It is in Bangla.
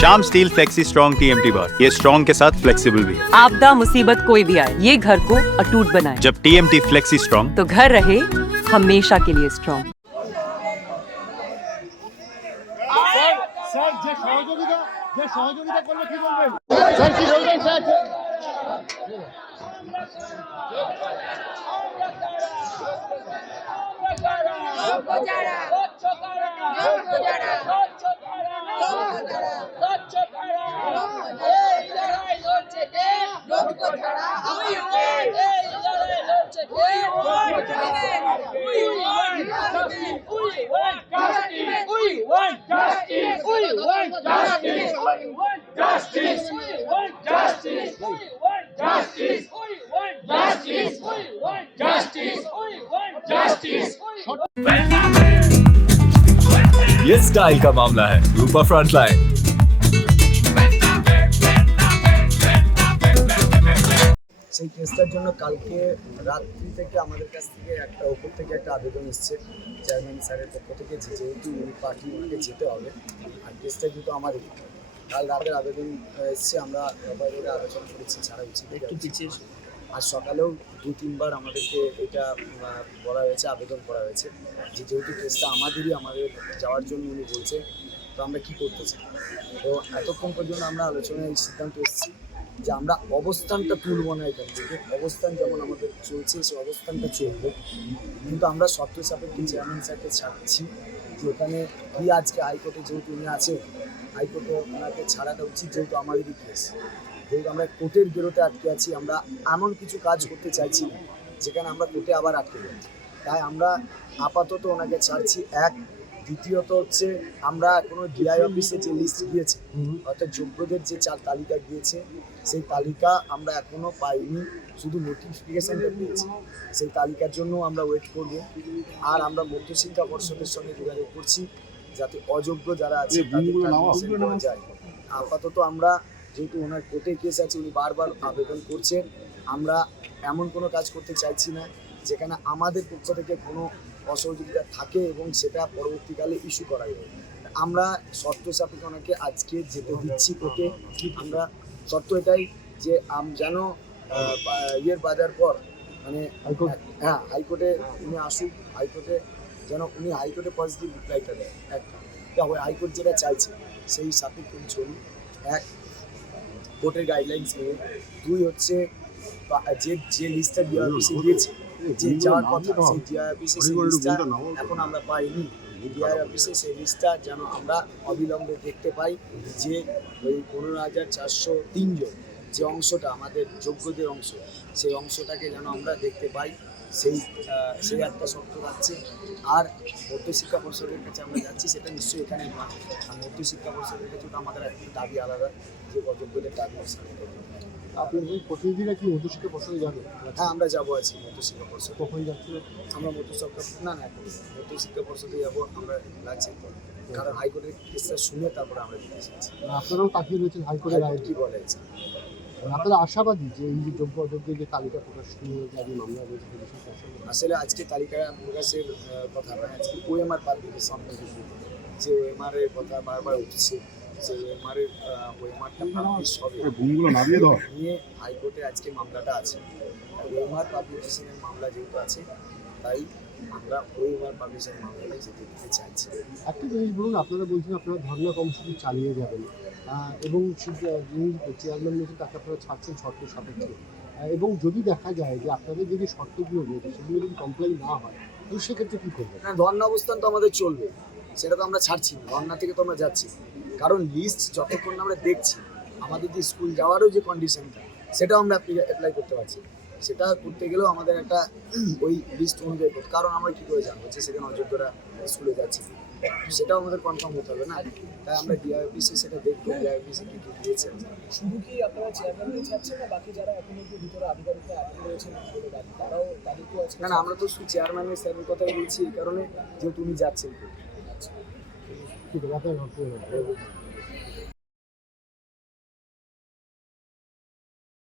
Shyam steel flexi strong TMT बार, ये स्ट्रॉन्ग के साथ फ्लेक्सिबल भी है। आपदा मुसीबत कोई भी आए, ये घर को अटूट बनाए। जब टीएमटी फ्लेक्सी स्ट्रॉन्ग, तो घर रहे हमेशा के लिए स्ट्रॉन्ग। স্যার যে সহযোগিতা করলে কি বলবেন? স্যার কি বলবেন স্যার? ये स्टाइल का मामला है। रूपा फ्रंटलाइन। সেই কেসটার জন্য কালকে রাত্রি থেকে আমাদের কাছ থেকে উপর থেকে একটা আবেদন এসছে চেয়ারম্যান স্যারের পক্ষ থেকে, যেহেতু উনি পার্টি ওনাকে যেতে হবে আর কেসটা যেহেতু আমাদের কাল রাতের আবেদন এসছে, আমরা সবাই ওটা আলোচনা করেছি ছাড়া উচিত একটু পিছিয়ে। আর সকালেও 2-3 বার আমাদেরকে এটা বলা হয়েছে, আবেদন করা হয়েছে যে যেহেতু কেসটা আমাদের যাওয়ার জন্য উনি বলছে, তো আমরা কী করতে চাই। তো এতক্ষণ পর্যন্ত আমরা আলোচনায় সিদ্ধান্ত এসেছি যে আমরা অবস্থানটা তুলব না এখান থেকে। অবস্থান যেমন আমাদের চলছে সেই অবস্থানটা চলবে, কিন্তু আমরা শর্ত সাপেক্ষে চেয়ারম্যান স্যারকে ছাড়ছি যে ওখানে কি আজকে হাইকোর্টে যেহেতু উনি আছে, হাইকোর্টে ওনাকে ছাড়াটা উচিত, যেহেতু আমাদেরই কেস। যেহেতু আমরা কোর্টের বেরোতে আটকে আছি, আমরা এমন কিছু কাজ করতে চাইছি না যেখানে আমরা কোর্টে আবার আটকে যাচ্ছি। তাই আমরা আপাতত ওনাকে ছাড়ছি। এক, দ্বিতীয়ত হচ্ছে আমরা কোনো ডিআই অফিসে যে লিস্ট গিয়েছে, অর্থাৎ যোগ্যদের যে তালিকা গিয়েছে, সেই তালিকা আমরা এখনও পাইনি, শুধু নোটিফিকেশানটা পেয়েছি। সেই তালিকার জন্য আমরা ওয়েট করব। আর আমরা মধ্যশিক্ষা পর্ষদের সঙ্গে যোগাযোগ করছি যাতে অযোগ্য যারা আছে তাদেরকে অ্যাডমিশন করা যায়। আপাতত আমরা যেহেতু ওনার কোর্টে কেস আছে, উনি বারবার আবেদন করছেন, আমরা এমন কোনো কাজ করতে চাইছি না যেখানে আমাদের পক্ষ থেকে কোনো অসহযোগিতা থাকে এবং সেটা পরবর্তীকালে ইস্যু করা যায়। আমরা শর্ত সাপেক্ষে ওনাকে আজকে যেতে দিচ্ছি কোর্টে। আমরা শর্ত এটাই যে যেন বাজার পর মানে হাইকোর্টে উনি আসুক, হাইকোর্টে যেন উনি হাইকোর্টে পজিটিভ রিপ্লাইটা দেয়। একটা হাইকোর্ট যেটা চাইছে সেই সাপেক্ষে চলুন। এক, কোর্টের গাইডলাইন্স মেনে। দুই হচ্ছে যে লিস্টটা ডিআই অফিসে গিয়েছে, যে যাওয়ার কথা, সেই ডিআই অফিসে সেই লিস্টটা এখন আমরা পাইনি। ডিআই অফিসে সেই লিস্টটা যেন আমরা অবিলম্বে দেখতে পাই, যে ওই 15,403 জন যে অংশটা আমাদের যোগ্যদের অংশ, সেই অংশটাকে যেন আমরা দেখতে পাই। সেই একটা শর্ত যাচ্ছে। আর মধ্যশিক্ষা পর্ষদের কাছে আমরা যাচ্ছি, সেটা নিশ্চয়ই এখানে নয়। আর মধ্যশিক্ষা পর্ষদের কাছে আমাদের একটা দাবি আলাদা, যে অযোগ্যদের দাবি আপনি প্রতিনিধিরা কি মধ্যশিক্ষা পর্ষদে যাবেন? হ্যাঁ, আমরা যাবো আছি মধ্যশিক্ষা পর্ষদ। কখন যাচ্ছিল? আমরা মধ্যশিক্ষা পর্ষদে যাবো। আমরা লাগছে কারণ হাইকোর্টের কেসটা শুনে তারপরে আমরা যেতে চাইছি। আপনারাও তাকিয়ে রয়েছেন হাইকোর্টের রায় কি বলেছে। আপনারা আশাবাদী যে এই যে যোগ্য অযোগ্যের যে তালিকা প্রকাশ জারি মামলা রয়েছে, আসলে আজকে তালিকা প্রকাশের কথা নয়, আজকে ওএমআর পাবলিকেশন, যে ওএমআর এর কথা বারবার উঠছে, যে ওএমআরটা পাবলিশ হবে নিয়ে হাইকোর্টে আজকে মামলাটা আছে। ওএমআর পাবলিকেশনের মামলা যেহেতু আছে, তাই আমরা ওএমআর পাবলিকেশনের মামলাটাই যেতে দিতে চাইছি। একটা জিনিস বলুন, আপনারা বলছেন আপনারা ধর্ণা কর্মসূচি চালিয়ে যাবেন এবং যিনি চেয়ারম্যান রয়েছেন তাকে আপনারা ছাড়ছেন শর্ত সাপেক্ষে, এবং যদি দেখা যায় যে আপনাদের যে শর্তগুলো রয়েছে সেগুলো যদি কমপ্লাই না হয়, তো সেক্ষেত্রে কী করবেন? না, ধর্ণা অবস্থান তো আমাদের চলবে, সেটা তো আমরা ছাড়ছি না। ধর্ণা থেকে তো আমরা যাচ্ছি, কারণ লিস্ট যতক্ষণ আমরা দেখছি, আমাদের যে স্কুল যাওয়ারও যে কন্ডিশনটা, সেটাও আমরা অ্যাপ্লাই করতে পারছি। সেটা করতে গেলেও আমাদের একটা ওই লিস্ট অনুযায়ী করতে, কারণ আমরা কী করে জানবো যে সেখানে অযোগ্যরা স্কুলে যাচ্ছে। সেটাও আমাদের কনফার্ম হতে হবে না, তাই আমরা ডিআইপিসি সেটা দেখবো, ডিআইপিসি কি কি দিয়েছে। শুধু কি আপনারা চেয়ারম্যানকে ছাড়ছেন না বাকি যারা এখন একটু ভিতরে আধিকারিকরা আটকে রয়েছেন তারাও তাদেরকেও আছে? না না, আমরা তো শুধু চেয়ারম্যানের স্যারের কথাই বলছি এই কারণে যেহেতু উনি যাচ্ছেন। ঠিক আছে, আপনার ঘর